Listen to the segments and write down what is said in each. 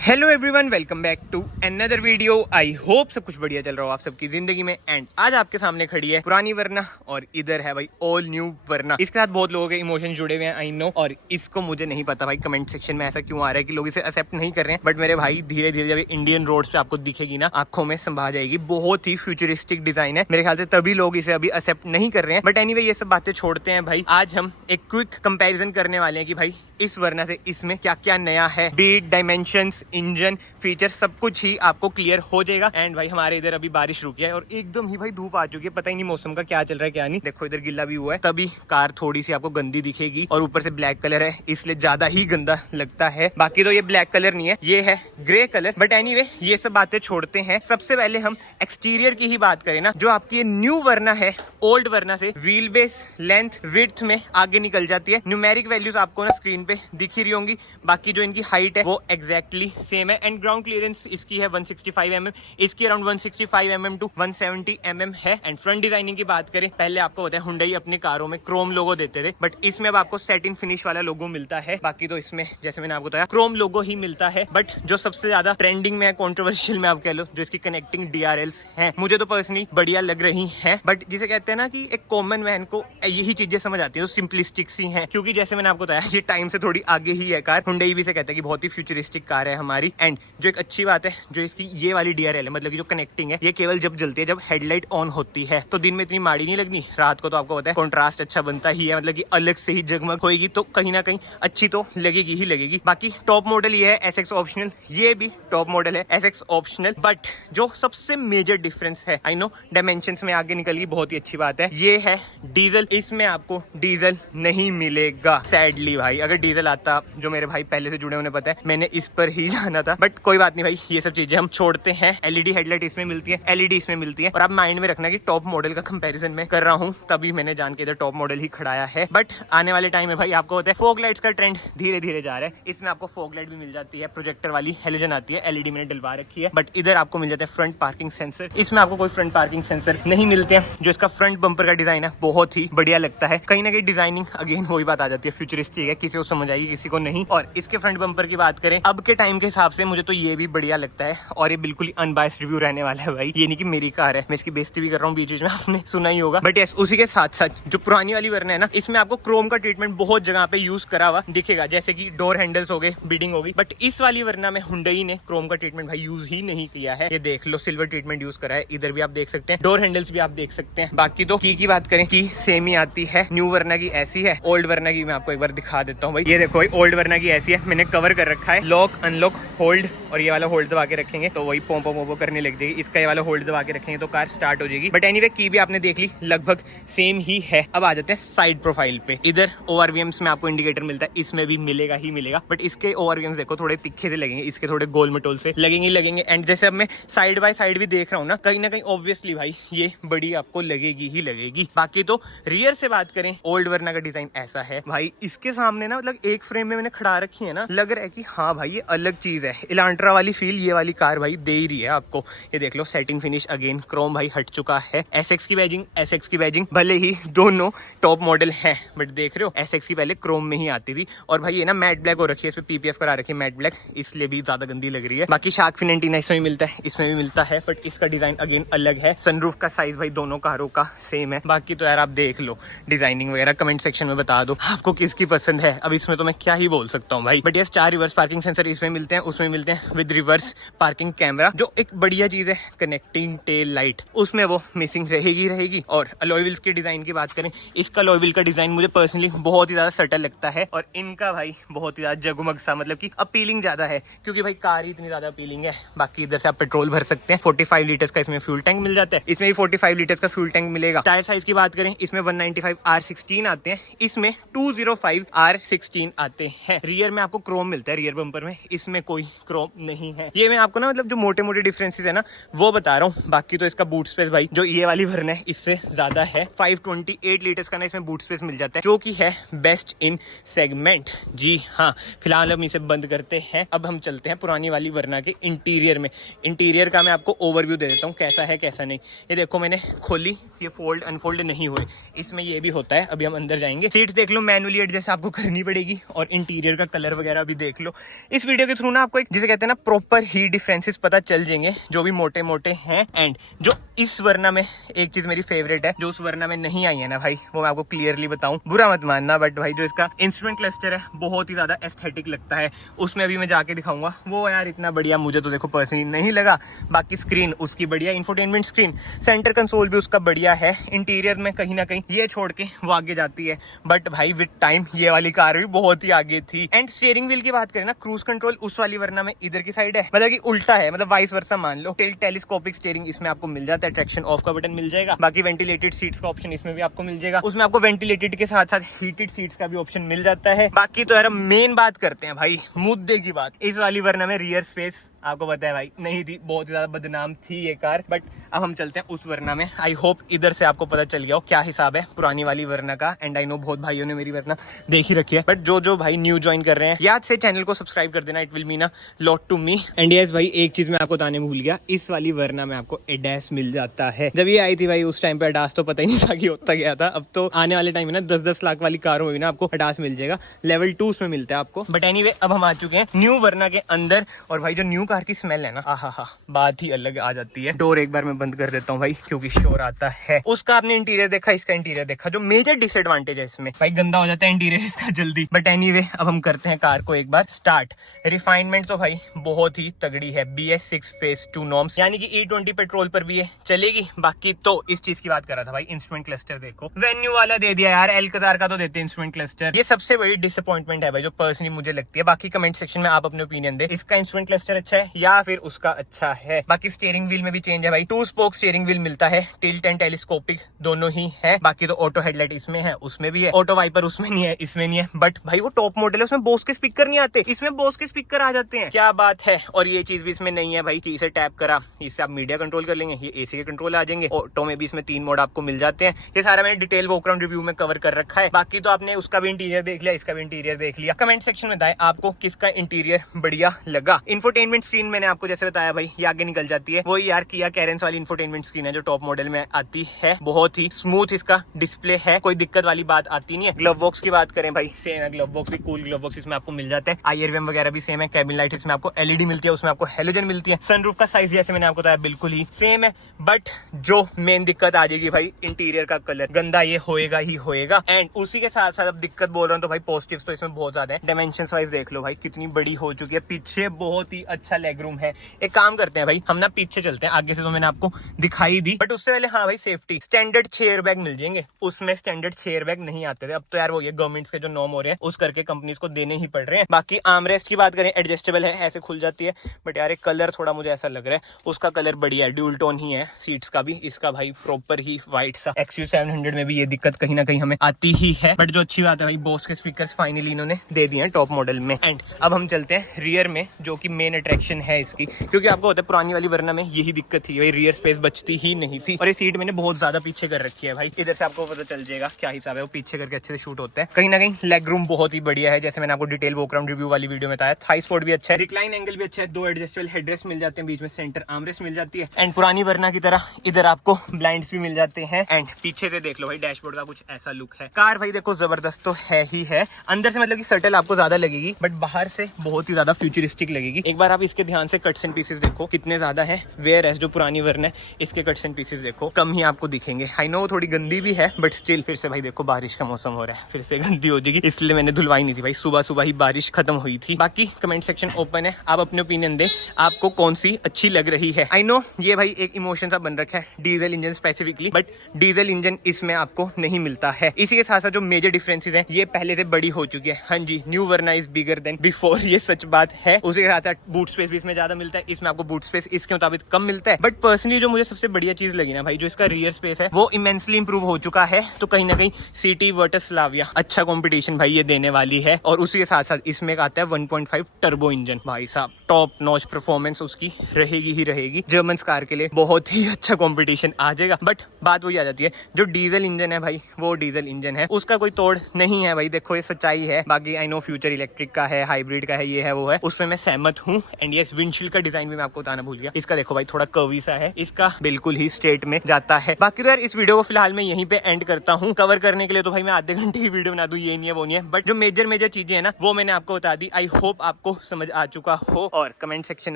Hello everyone, welcome back to another video. I hope सब कुछ बढ़िया चल रहा हो आप सबकी जिंदगी में। एंड आज आपके सामने खड़ी है पुरानी वरना और इधर है भाई ऑल न्यू वरना। इसके साथ बहुत लोगों के इमोशन जुड़े हुए हैं, आई नो। और इसको मुझे नहीं पता भाई कमेंट सेक्शन में ऐसा क्यों आ रहा है कि लोग इसे एक्सेप्ट नहीं कर रहे हैं। बट मेरे भाई धीरे धीरे जब इंडियन रोड्स पे आपको दिखेगी ना, आंखों में संभा जाएगी। बहुत ही फ्यूचरिस्टिक डिजाइन है, मेरे ख्याल से तभी लोग इसे अभी एक्सेप्ट नहीं कर रहे हैं। बट एनीवे ये सब बातें छोड़ते हैं भाई। आज हम एक क्विक कंपेरिजन करने वाले हैं कि भाई इस वरना से इसमें क्या क्या नया है। बीट, डायमेंशंस, इंजन, फीचर, सब कुछ ही आपको क्लियर हो जाएगा। एंड भाई हमारे इधर अभी बारिश रुकी है और एकदम ही भाई धूप आ चुकी है। पता ही नहीं मौसम का क्या चल रहा है क्या नहीं। देखो इधर गिल्ला भी हुआ है, तभी कार थोड़ी सी आपको गंदी दिखेगी। और ऊपर से ब्लैक कलर है इसलिए ज्यादा ही गंदा लगता है। बाकी तो ये ब्लैक कलर नहीं है, ये है ग्रे कलर। बट एनीवे ये सब बातें छोड़ते हैं। सबसे पहले हम एक्सटीरियर की ही बात करें ना, जो आपकी ये न्यू वरना है ओल्ड वरना से व्हील बेस, लेंथ, विड्थ में आगे निकल जाती है। न्यूमेरिक वैल्यूज आपको ना स्क्रीन पे दिख ही रही होंगी। बाकी जो इनकी हाइट है वो एग्जैक्टली सेम है। एंड ग्राउंड क्लियरेंस इसकी है 165 mm, इसकी अराउंड 165 mm टू 170 mm है। एंड फ्रंट डिजाइनिंग की बात करें, पहले आपको पता है हुंडई अपनी कारों में क्रोम लोगो देते थे, बट इसमें अब आपको सेटिन फिनिश वाला लोगो मिलता है। बाकी तो इसमें जैसे मैंने आपको बताया क्रोम लोगो ही मिलता है। बट जो सबसे ज्यादा ट्रेंडिंग में है, कॉन्ट्रोवर्शियल में आप कह लो, जो इसकी कनेक्टिंग DRLs हैं, मुझे तो पर्सनली बढ़िया लग रही हैं। बट जिसे कहते हैं ना कि एक कॉमन मैन को यही चीजें समझ आती है, जो सिंपलिस्टिक सी हैं। क्योंकि जैसे मैंने आपको बताया ये टाइम से थोड़ी आगे ही है कार। हुंडई भी से कहता है कि बहुत ही फ्यूचरिस्टिक कार है हमारी। एंड जो एक अच्छी बात है, जो इसकी ये वाली DRL है, मतलब कि जो कनेक्टिंग है, ये केवल जब जलती है जब हेडलाइट ऑन होती है। तो दिन में इतनी माड़ी नहीं लगनी, रात को तो आपको पता है कॉन्ट्रास्ट अच्छा बनता ही है, मतलब कि अलग से ही जगमग होगी, तो कहीं ना कहीं अच्छी तो लगेगी ही लगेगी। बाकी टॉप मॉडल ये है SX ऑप्शनल, ये भी टॉप मॉडल है SX ऑप्शनल। बट जो सबसे मेजर डिफरेंस है, आई नो डायमेंशंस में आगे निकल गई, बहुत ही अच्छी बात है, ये है डीजल। इसमें आपको डीजल नहीं मिलेगा सैडली भाई। अगर डीजल आता, जो मेरे भाई पहले से जुड़े उन्हें पता है, मैंने इस पर ही जाना था। बट कोई बात नहीं भाई, ये सब चीजें हम छोड़ते हैं। LED हेडलाइट इसमें मिलती है, LED इसमें मिलती है। और आप माइंड में रखना कि टॉप मॉडल का कंपैरिजन मैं कर रहा हूँ, तभी मैंने जान के इधर टॉप मॉडल ही खड़ाया है। बट आने वाले टाइम में भाई आपको होता है फॉग लाइट्स का ट्रेंड धीरे धीरे जा रहा है। इसमें आपको फॉग लाइट भी मिल जाती है, प्रोजेक्टर वाली हेलोजन आती है, LED मैंने डलवा रखी है। बट इधर आपको मिल जाता है फ्रंट पार्किंग सेंसर। इसमें आपको कोई फ्रंट पार्किंग सेंसर नहीं मिलते हैं। जो इसका फ्रंट बम्पर का डिजाइन है बहुत ही बढ़िया लगता है। कहीं ना कहीं डिजाइनिंग अगेन वही बात आ जाती है, फ्यूचरिस्टिक है, किसी को समझ आएगी किसी को नहीं। और इसके फ्रंट बम्पर की बात करें अब के टाइम के हिसाब से, मुझे तो ये भी बढ़िया लगता है। और ये बिल्कुल ही अनबायस्ड रिव्यू रहने वाला है भाई, ये नहीं कि मेरी कार है, मैं इसकी बेइज्जती भी कर रहा हूँ बीच बीच में, आपने सुना ही होगा। बट यस, उसी के साथ साथ जो पुरानी वाली वरना है ना, इसमें आपको क्रोम का ट्रीटमेंट बहुत जगह पे यूज करा हुआ दिखेगा, जैसे कि डोर हैंडल्स हो गए, बीडिंग होगी। बट इस वाली वरना में हुंडई ने क्रोम का ट्रीटमेंट भाई यूज ही नहीं किया है। ये देख लो, सिल्वर ट्रीटमेंट यूज करा है। इधर भी आप देख सकते हैं, डोर हैंडल्स भी आप देख सकते हैं। बाकी तो की बात करें की सेम ही आती है। न्यू वरना की ऐसी है, ओल्ड वरना की मैं आपको एक बार दिखा देता हूँ भाई। ये देखो भाई, ओल्ड वरना की ऐसी है, मैंने कवर कर रखा है, लॉक अनलॉक होल्ड। और ये वाला होल्ड दबा के रखेंगे तो वही पोंपो पोंपो करने लग जाएगी। इसका ये वाला होल्ड दबा के रखेंगे तो कार स्टार्ट हो जाएगी। बट एनीवे की भी आपने देख ली, लगभग सेम ही है। अब आ जाते हैं साइड प्रोफाइल पे। इधर ORVMs में आपको इंडिकेटर मिलता है, इसमें भी मिलेगा ही मिलेगा। बट इसके ORVMs देखो थोड़े तिखे से लगेंगे, इसके थोड़े गोल मटोल से लगेंगे। एंड जैसे अब मैं साइड बाय साइड भी देख रहा हूँ ना कहीं ऑब्वियसली भाई ये बड़ी आपको लगेगी ही लगेगी। बाकी तो रियर से बात करें, ओल्ड वरना का डिजाइन ऐसा है भाई। इसके सामने ना, मतलब एक फ्रेम में मैंने खड़ा रखी है ना, लग रहा है कि हाँ भाई ये अलग चीज है। इलांट्रा वाली फील ये वाली कार भाई दे ही रही है आपको। ये देख लो, सेटिंग फिनिश अगेन क्रोम भाई हट चुका है। SX की बैजिंग, SX की बैजिंग, भले ही दोनों टॉप मॉडल है, बट देख रहे हो SX की पहले क्रोम में ही आती थी। और भाई ये ना मैट ब्लैक हो रखी है, इसमें PPF करा रखी है मैट ब्लैक, इसलिए भी ज्यादा गंदी लग रही है। बाकी शार्क फिन एंटीना इसमें भी मिलता है, इसमें भी मिलता है, बट इसका डिजाइन अगेन अलग है। सनरूफ का साइज भाई दोनों कारों का सेम है। बाकी तो यार आप देख लो, डिजाइनिंग वगैरह कमेंट सेक्शन में बता दो आपको किसकी पसंद है। अब इसमें तो मैं क्या ही बोल सकता हूँ भाई। But yes, 4 reverse parking sensor इसमें मिलते हैं, उसमें मिलते हैं विद रिवर्स पार्किंग कैमरा। जो एक बढ़िया चीज है, कनेक्टिंग टेल लाइट, उसमें वो मिसिंग रहेगी। और अलॉय व्हील्स के डिजाइन की बात करें, इसका अलॉय व्हील का डिजाइन मुझे पर्सनली बहुत ही ज्यादा सटल लगता है। और इनका भाई बहुत ही ज्यादा जगमग सा, मतलब कि अपीलिंग ज्यादा है, क्योंकि भाई कार ही इतनी ज्यादा अपीलिंग है। बाकी इधर से आप पेट्रोल भर सकते हैं, 45 लीटर्स का इसमें फ्यूल टैंक मिल जाता है। इसमें भी 45 लीटर्स का फ्यूल टैंक मिलेगा। टायर साइज की बात करें, इसमें 195 R16 आते हैं, इसमें 205 R16 आते हैं। रियर में आपको क्रोम मिलता है, रियर बम्पर में, इसमें कोई क्रोम नहीं है। ये मैं आपको ना मतलब जो मोटे मोटे डिफरेंसेस है ना वो बता रहा हूँ। बाकी तो इसका बूट स्पेस भाई जो ये वाली वरना है इससे ज्यादा है। 528 लीटर्स का ना इसमें बूट स्पेस मिल जाता है, जो कि है बेस्ट इन सेगमेंट। जी हाँ, फिलहाल हम इसे बंद करते हैं। अब हम चलते हैं पुरानी वाली वरना के इंटीरियर में। इंटीरियर का मैं आपको ओवरव्यू दे देता हूँ, कैसा है कैसा नहीं। ये देखो मैंने खोली, ये फोल्ड अनफोल्ड नहीं हुए, इसमें ये भी होता है। अभी हम अंदर जाएंगे। सीट्स देख लो, मैनुअली एडजस्ट आपको करनी पड़ेगी। पड़ेगी और इंटीरियर का कलर वगैरह भी देख लो। इस वीडियो के थ्रू ना आपको एक जिसे कहते हैं ना प्रॉपर हीट डिफरेंसेस पता चल जाएंगे जो भी मोटे मोटे हैं। एंड जो इस वरना में एक चीज मेरी फेवरेट है जो उस वरना में नहीं आई है ना भाई, वो मैं आपको क्लियरली बताऊं, बुरा मत मानना, बट भाई जो इसका इंस्ट्रूमेंट क्लस्टर है बहुत ही ज्यादा एस्थेटिक लगता है। उसमें अभी मैं जाके दिखाऊंगा, वो यार इतना बढ़िया मुझे तो देखो पर्सनली नहीं लगा। बाकी स्क्रीन उसकी बढ़िया, इंफोटेनमेंट स्क्रीन, सेंटर कंसोल भी उसका बढ़िया है। इंटीरियर में कहीं ना कहीं ये छोड़ के वो आगे जाती है, बट भाई विद टाइम ये वाली कार भी बहुत ही आगे थी। एंड स्टीयरिंग व्हील की बात करें ना, क्रूज कंट्रोल उस वाली वरना में इधर की साइड है, मतलब कि उल्टा है, मतलब वाइस वर्सा मान लो। टेलीस्कोपिक स्टीयरिंग इसमें आपको मिल जाता है, ट्रैक्शन ऑफ का बटन मिल जाएगा। बाकी वेंटिलेटेड सीट्स का ऑप्शन इसमें भी आपको मिल जाएगा। उसमें आपको वेंटिलेटेड के साथ साथ हीटेड सीट्स का भी ऑप्शन मिल जाता है। बाकी तो यार मेन बात करते हैं भाई मुद्दे की बात। इस वाली वरना में रियर स्पेस आपको पता है भाई नहीं थी, बहुत ही ज्यादा बदनाम थी ये कार। बट अब हम चलते हैं उस वरना में। आई होप इधर से आपको पता चल गया हो क्या हिसाब है पुरानी वाली वरना का। एंड आई नो बहुत भाइयों ने मेरी वरना देख ही रखी है, बट जो भाई न्यू ज्वाइन कर रहे हैं याद से चैनल को सब्सक्राइब कर देना, it will mean a lot to me. And yes भाई एक चीज मैं आपको बताने भूल गया, इस वाली वरना में आपको एडास मिल जाता है। जब ये आई थी भाई उस टाइम पे एडास तो पता ही नहीं था कि होता गया था। अब तो आने वाले टाइम में ना 10-10 लाख वाली कार होगी ना आपको एडास मिल जाएगा, लेवल 2 उसमें मिलता है आपको। बट एनीवे अब हम आ चुके हैं न्यू वरना के अंदर, और भाई जो न्यू कार की स्मेल है ना, आहा बात ही अलग आ जाती है। डोर एक बार मैं बंद कर देता हूँ भाई क्योंकि शोर आता है। उसका आपने इंटीरियर देखा, इसका इंटीरियर देखा, जो मेजर डिसएडवांटेज है इसमें भाई गंदा हो जाता है इंटीरियर इसका जल्दी। बट एनीवे अब हम करते हैं कार को एक बार स्टार्ट। रिफाइनमेंट तो भाई बहुत ही तगड़ी है, BS6 फेज 2 नॉर्म्स, यानी कि E20 पेट्रोल पर भी ये चलेगी। बाकी तो इस चीज की बात कर रहा था भाई, इंस्ट्रूमेंट क्लस्टर देखो, वेन्यू वाला दे दिया यार, एल्कजार का तो देते इंस्ट्रूमेंट क्लस्टर। ये सबसे बड़ी डिसअपॉइंटमेंट है भाई जो पर्सनली मुझे लगती है। बाकी कमेंट सेक्शन में आप अपने ओपिनियन दे, इसका इंस्ट्रूमेंट क्लस्टर अच्छा है या फिर उसका अच्छा है। बाकी स्टीयरिंग व्हील में भी चेंज है भाई, 2 स्पोक स्टीयरिंग व्हील मिलता है, टिल्ट एंड टेलीस्कोपिक दोनों ही है। बाकी तो ऑटो हेडलाइट इसमें है, उसमें भी है, ऑटो वाइपर उसमें नहीं है, इसमें नहीं है। बट भाई वो टॉप मॉडल है, उसमें बोस के स्पीकर नहीं आते, इसमें बोस के स्पीकर आ जाते हैं, क्या बात है। और ये चीज भी इसमें नहीं है भाई कि इसे टैप करा इससे आप मीडिया कंट्रोल कर लेंगे, ये AC के कंट्रोल आ जाएंगे। ऑटो में भी इसमें 3 मोड आपको मिल जाते हैं। ये सारा मैंने डिटेल वॉक अराउंड रिव्यू में कवर कर रखा है। बाकी तो आपने उसका भी इंटीरियर देख लिया, इसका भी इंटीरियर देख लिया। कमेंट सेक्शन में बताएं आपको किसका इंटीरियर बढ़िया लगा। इंफोटेनमेंट स्क्रीन मैंने आपको जैसे बताया भाई ये आगे निकल जाती है, वही यार किया कैरेंस वाली इंफोटेनमेंट स्क्रीन है जो टॉप मॉडल में आती है। बहुत ही स्मूथ इसका डिस्प्ले है, कोई दिक्कत वाली बात आती नहीं है। ग्लव बॉक्स की बात करें भाई सेम है, ग्लव बॉक्स भी कूल ग्लव बॉक्स इसमें आपको मिल जाता है। IRVM वगैरह भी सेम है, कैबिन लाइट इसमें आपको LED मिलती है, उसमें आपको हेलोजन मिलती है। सनरूफ का साइज जैसे मैंने आपको बताया बिल्कुल ही सेम है। बट जो मेन दिक्कत आ जाएगी भाई इंटीरियर का कलर, गंदा ये होएगा ही होएगा। एंड उसी के साथ साथ अब दिक्कत बोल रहा हूँ तो भाई पॉजिटिव्स तो इसमें बहुत ज्यादा है। डायमेंशंस वाइज देख लो भाई कितनी बड़ी हो चुकी है, पीछे बहुत ही अच्छा लेग रूम है। एक काम करते हैं भाई हम ना पीछे चलते हैं, आगे से तो मैंने आपको दिखाई दी, बट उससे पहले हाँ भाई सेफ्टी स्टैंडर्ड 6 एयरबैग मिल जाएंगे, उसमें स्टैंडर्ड 6 एयरबैग नहीं आते थे। अब तो यार वो ये गवर्नमेंट्स के जो नॉर्म हो रहे हैं उस करके कंपनीज को देने ही पड़ रहे हैं। बाकी आर्मरेस्ट की बात करें एडजस्टेबल है, ऐसे खुल जाती है। बट यार एक कलर थोड़ा मुझे ऐसा लग रहा है, उसका कलर बढ़िया है, ड्यूल टोन ही है सीट्स का भी, इसका भाई प्रॉपर ही व्हाइट सा। XU700 में भी ये दिक्कत कहीं ना कहीं हमें आती ही है। बट जो अच्छी बात है भाई बोस के स्पीकर्स फाइनली इन्होंने दे दिए हैं टॉप मॉडल में। एंड अब हम चलते हैं रियर में, जो कि मेन अट्रैक्शन है इसकी, क्योंकि आपको होता है पुरानी वाली वरना में यही दिक्कत थी भाई, रियर स्पेस बचती ही नहीं थी। और ये सीट मैंने बहुत ज्यादा पीछे कर रखी है भाई, इधर से आपको पता चल जाएगा क्या हिसाब है, वो पीछे करके अच्छे से शूट होता है। कहीं ना कहीं लेग रूम बहुत ही बढ़िया है, जैसे मैंने आपको डिटेल वॉक अराउंड रिव्यू वाली वीडियो में बताया। थाई स्पॉट भी अच्छा है, रिक्लाइन एंगल भी अच्छा है, 2 एडजस्टेबल हेडरेस्ट मिल जाते हैं, बीच में सेंटर आर्मरेस्ट मिल जाती है। एंड पुरानी वरना की तरह इधर आपको ब्लाइंड्स भी मिल जाते हैं। एंड पीछे से देख लो भाई डैशबोर्ड का कुछ ऐसा लुक है। कार भाई देखो जबरदस्त तो है ही है, अंदर से मतलब कि सटल आपको ज्यादा लगेगी, बट बाहर से बहुत ही ज्यादा फ्यूचरिस्टिक लगेगी। एक बार आप इसके ध्यान से कट्स एंड पीसेस देखो कितने ज्यादा है, वेयर एज जो पुरानी वरना है इसके कट्स एंड पीसेस देखो कम ही आपको दिखेंगे। आई नो थोड़ी गंदी भी है, बट स्टिल फिर से भाई देखो बारिश का मौसम हो रहा है, फिर से गंदी हो जाएगी, इसलिए मैंने धुलवाई नहीं थी भाई, सुबह सुबह ही बारिश खत्म हुई थी। बाकी कमेंट सेक्शन ओपन है, आप अपने ओपिनियन दें आपको कौन सी अच्छी लग रही है। आई नो ये भाई एक इमोशन सा बन रखा है diesel engine specifically, but diesel engine इसमें आपको नहीं मिलता है। इसी के साथ साथ जो मेजर डिफरेंसेस हैं ये पहले से बड़ी हो चुकी है। हाँ जी, न्यू वरना इज बिगर देन बिफोर, ये सच बात है। उसी के साथ साथ बूट स्पेस भी इसमें ज्यादा मिलता है, इसमें आपको बूट स्पेस इसके मुताबिक कम मिलता है। बट पर्सनली जो मुझे सबसे बढ़िया चीज लगी ना भाई, जो इसका रियर स्पेस है वो इमेंसली इंप्रूव हो चुका है। तो कहीं ना कहीं सिटी वर्सेस स्लाविया अच्छा कंपटीशन भाई ये देने वाली है। और उसी के साथ साथ इसमें आता है 1.5 टर्बो इंजन, भाई साहब टॉप नॉच परफॉर्मेंस उसकी रहेगी ही रहेगी। जर्मन कार के लिए बहुत ही अच्छा कंपटीशन आ जाएगा। बट बात वही आ जाती है, जो डीजल इंजन है भाई वो डीजल इंजन है, उसका कोई तोड़ नहीं है भाई। देखो ये सच्चाई है। बाकी आई नो फ्यूचर इलेक्ट्रिक का है, हाइब्रिड का है, ये है वो है, उसमें मैं सहमत हूँ। एंड यस, विंडशील्ड का डिजाइन भी मैं आपको बताना भूल गया। इसका देखो भाई थोड़ा कर्वी सा है, इसका बिल्कुल ही स्ट्रेट में जाता है। बाकी तो यार इस वीडियो को फिलहाल मैं यहीं पे एंड करता हूँ। कवर करने के लिए तो भाई मैं आधे घंटे की वीडियो बना दूं, ये नहीं है वो नहीं है, बट जो मेजर चीजें है ना वो मैंने आपको बता दी। आई होप आपको समझ आ चुका हो। और कमेंट सेक्शन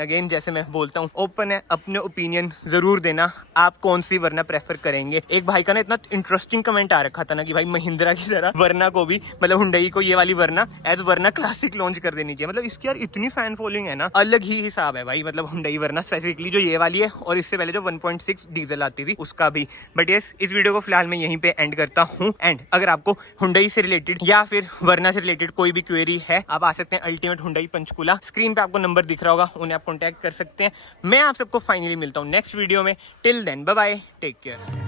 अगेन जैसे मैं बोलता हूँ ओपन है, अपने ओपिनियन जरूर देना, आप कौन सी वरना प्रेफर करेंगे। एक भाई का ना इतना इंटरेस्टिंग कमेंट आ रखा था ना कि भाई महिंद्रा की तरह वरना को भी, मतलब हुंडई को ये वाली वरना एज वरना क्लासिक लॉन्च कर देनी चाहिए। मतलब इसकी यार इतनी फैन फॉलोइंग है ना, अलग ही हिसाब है भाई। मतलब हुंडई वरना स्पेसिफिकली जो ये वाली है, और इससे पहले जो 1.6 डीजल आती थी उसका भी। बट यस, इस वीडियो को फिलहाल मैं यहीं पे एंड करता हूँ। एंड अगर आपको हुंडई से रिलेटेड या फिर वरना से रिलेटेड कोई भी क्वेरी है, आप आ सकते हैं अल्टीमेट हुंडई पंचकुला। स्क्रीन पे आपको नंबर दिख रहा होगा, उन्हें आप कॉन्टैक्ट कर सकते हैं। मैं आप सबको फाइनली मिलता हूँ नेक्स्ट वीडियो में। Till then bye bye, take care.